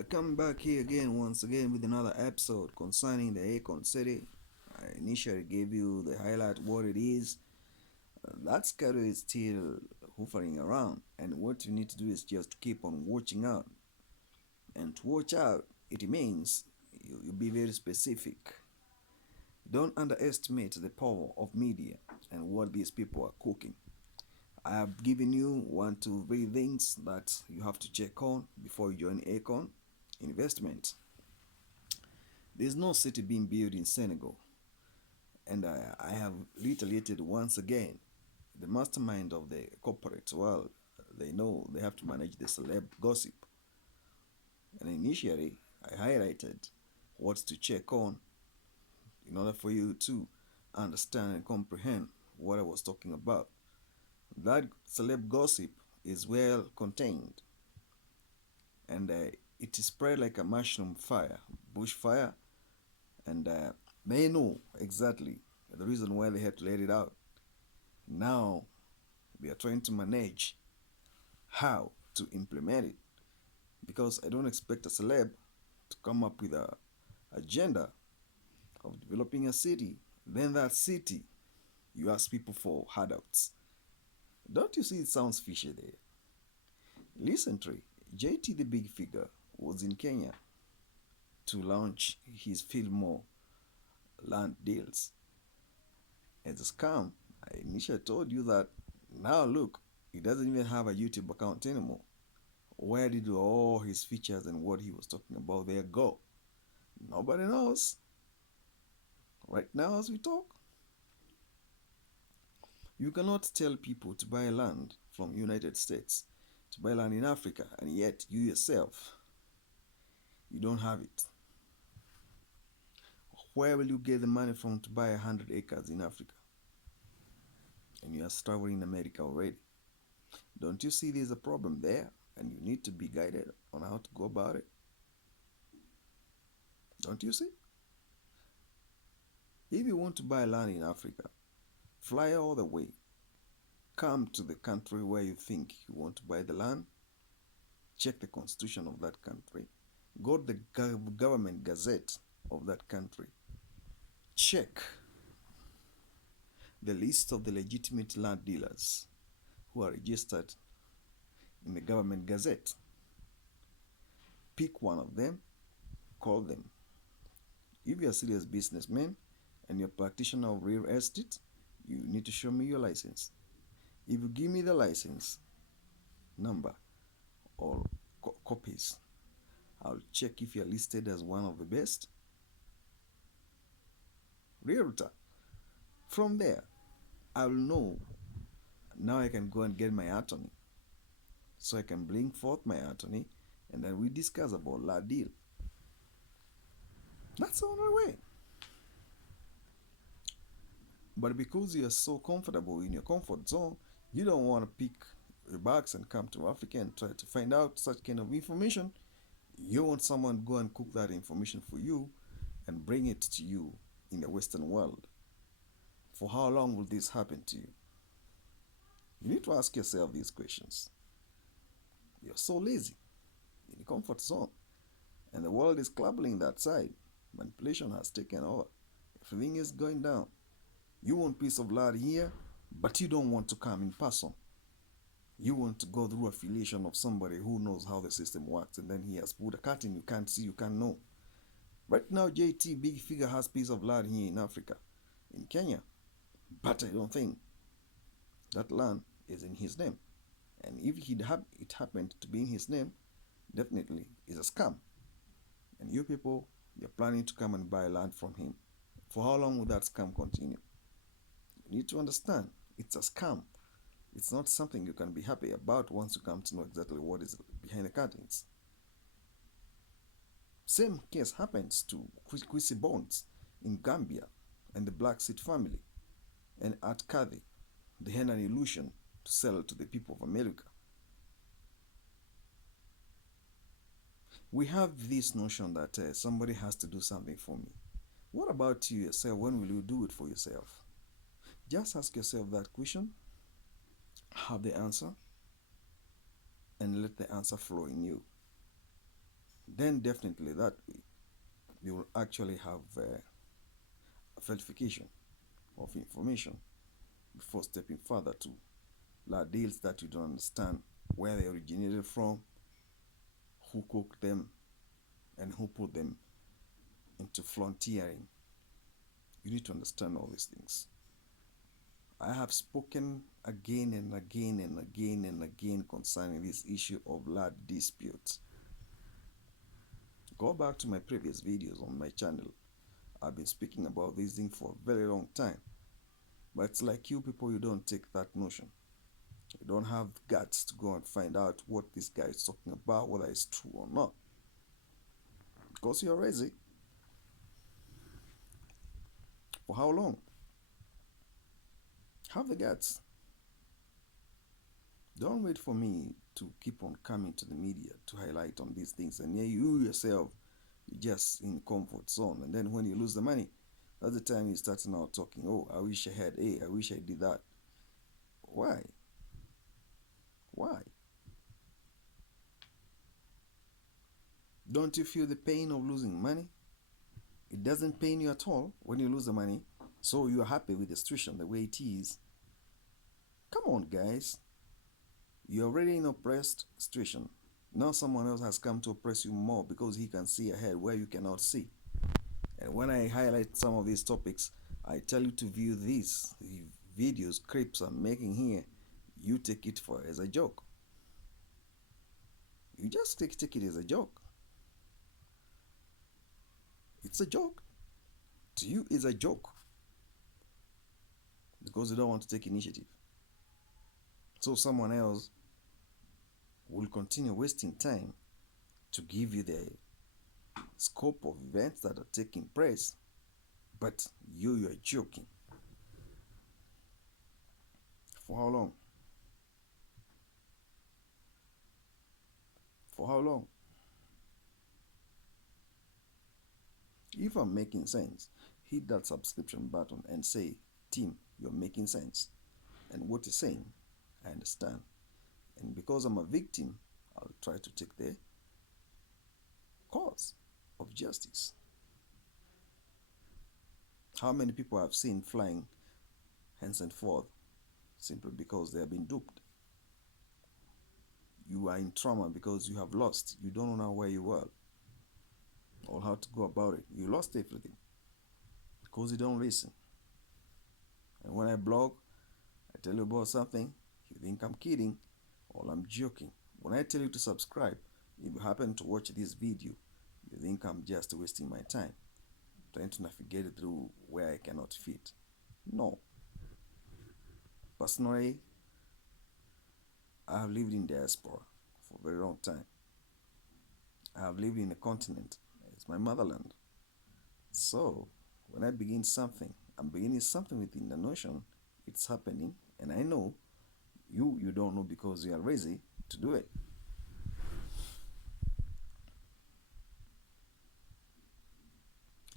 I come back here again once again with another episode concerning the Akon City. I initially gave you the highlight what it is. That schedule is still hovering around, and what you need to do is just to keep on watching out. And to watch out, it means you be very specific. Don't underestimate the power of media and what these people are cooking. I have given you 1, 2, 3 things that you have to check on before you join Akon investment. There's no city being built in Senegal, and I have reiterated once again the mastermind of the corporate world. They know they have to manage the celeb gossip, and initially I highlighted what to check on in order for you to understand and comprehend what I was talking about. That celeb gossip is well contained, and it is spread like a mushroom fire, bushfire, and they know exactly the reason why they had to let it out. Now we are trying to manage how to implement it, because I don't expect a celeb to come up with a agenda of developing a city. Then that city, you ask people for handouts. Don't you see it sounds fishy there? Recently, JT the Big Figure was in Kenya to launch his Fillmore land deals. As a scam, I initially told you that now look, he doesn't even have a YouTube account anymore. Where did all his features and what he was talking about there go? Nobody knows. Right now, as we talk, you cannot tell people to buy land from United States, to buy land in Africa, and yet you yourself, you don't have it. Where will you get the money from to buy 100 acres in Africa? And you are traveling in America already. Don't you see there's a problem there, and you need to be guided on how to go about it? Don't you see? If you want to buy land in Africa, fly all the way. Come to the country where you think you want to buy the land. Check the constitution of that country. Go to the government gazette of that country. Check the list of the legitimate land dealers who are registered in the government gazette. Pick one of them, call them. If you're a serious businessman and you're a practitioner of real estate, you need to show me your license. If you give me the license number or copies, I'll check if you're listed as one of the best realtor. From there, I will know. Now I can go and get my attorney. So I can bring forth my attorney, and then we discuss about that deal. That's the only way. But because you are so comfortable in your comfort zone, you don't want to pick your bags and come to Africa and try to find out such kind of information. You want someone to go and cook that information for you and bring it to you in the Western world. For how long will this happen to you? You need to ask yourself these questions. You're so lazy in your comfort zone, and the world is clubbing that side. Manipulation has taken over. Everything is going down. You want peace of land here, but you don't want to come in person. You want to go through affiliation of somebody who knows how the system works, and then he has put a curtain you can't see, you can't know. Right now, JT Big Figure has piece of land here in Africa, in Kenya, but I don't think that land is in his name. And if it happened to be in his name, definitely is a scam. And you people, you're planning to come and buy land from him. For how long will that scam continue? You need to understand, it's a scam. It's not something you can be happy about once you come to know exactly what is behind the curtains. Same case happens to Kwesi Bonds in Gambia and the Black Seed family, and at Kadhi, they had an illusion to sell to the people of America. We have this notion that somebody has to do something for me. What about you yourself? When will you do it for yourself? Just ask yourself that question, have the answer, and let the answer flow in you. then definitely that way you will actually have a verification of information before stepping further to large deals that you don't understand where they originated from, who cooked them, and who put them into frontiering. You need to understand all these things. I have spoken again and again and again and again concerning this issue of land disputes. Go back to my previous videos on my channel. I've been speaking about this thing for a very long time. But it's like you people, you don't take that notion. You don't have guts to go and find out what this guy is talking about, whether it's true or not. Because you're lazy. For how long? Have the guts. Don't wait for me to keep on coming to the media to highlight on these things. And yeah, you yourself, you're just in comfort zone. And then when you lose the money, that's the time you start now talking, oh, I wish I had A, I wish I did that. Why? Why? Don't you feel the pain of losing money? It doesn't pain you at all when you lose the money. So you're happy with the situation the way it is. Come on, guys. You're already in an oppressed situation. Now someone else has come to oppress you more because he can see ahead where you cannot see. And when I highlight some of these topics, I tell you to view these videos, clips I'm making here. You take it for as a joke. You just take it as a joke. It's a joke. To you, it's a joke. Because you don't want to take initiative. So someone else will continue wasting time to give you the scope of events that are taking place, but you're joking. For how long? For how long? If I'm making sense, hit that subscription button and say, team, you're making sense. And what you're saying, I understand. And because I'm a victim, I'll try to take the cause of justice. How many people I've seen flying hence and forth simply because they have been duped? You are in trauma because you have lost. You don't know where you were or how to go about it. You lost everything because you don't listen. And when I blog, I tell you about something, you think I'm kidding or I'm joking. When I tell you to subscribe, if you happen to watch this video, you think I'm just wasting my time trying to navigate through where I cannot fit. No. Personally, I have lived in diaspora for a very long time. I have lived in a continent. It's my motherland. So, when I begin something, I'm beginning something within the notion it's happening, and I know you don't know because you are lazy to do it.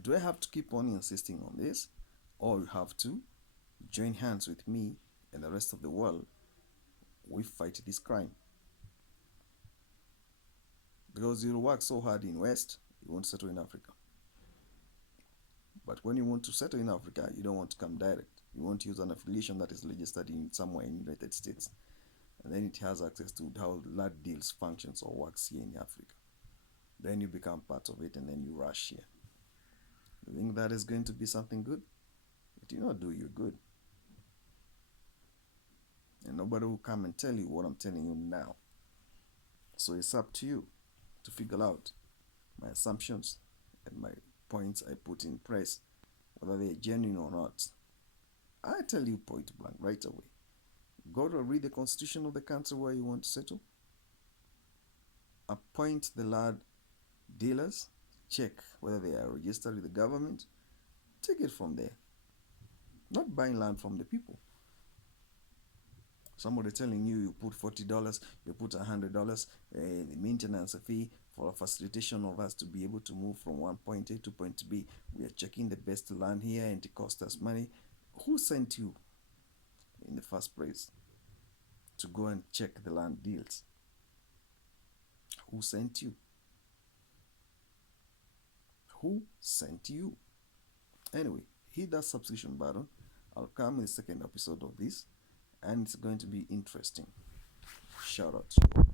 Do I have to keep on insisting on this, or you have to join hands with me and the rest of the world? We fight this crime. Because you'll work so hard in West, you won't settle in Africa. But when you want to settle in Africa, you don't want to come direct. You want to use an affiliation that is registered in somewhere in the United States. And then it has access to how land deals functions or works here in Africa. Then you become part of it and then you rush here. You think that is going to be something good? It will not do you good. And nobody will come and tell you what I'm telling you now. So it's up to you to figure out my assumptions and my points I put in place, whether they're genuine or not. I tell you point blank right away. Go to read the constitution of the country where you want to settle. Appoint the land dealers. Check whether they are registered with the government. Take it from there. Not buying land from the people. Somebody telling you put $40, you put $100, the maintenance fee for a facilitation of us to be able to move from one point A to point B. We are checking the best land here and it costs us money. Who sent you in the first place to go and check the land deals? Who sent you? who sent you. Anyway, hit that subscription button. I'll come with the second episode of this, and it's going to be interesting. Shout out to you.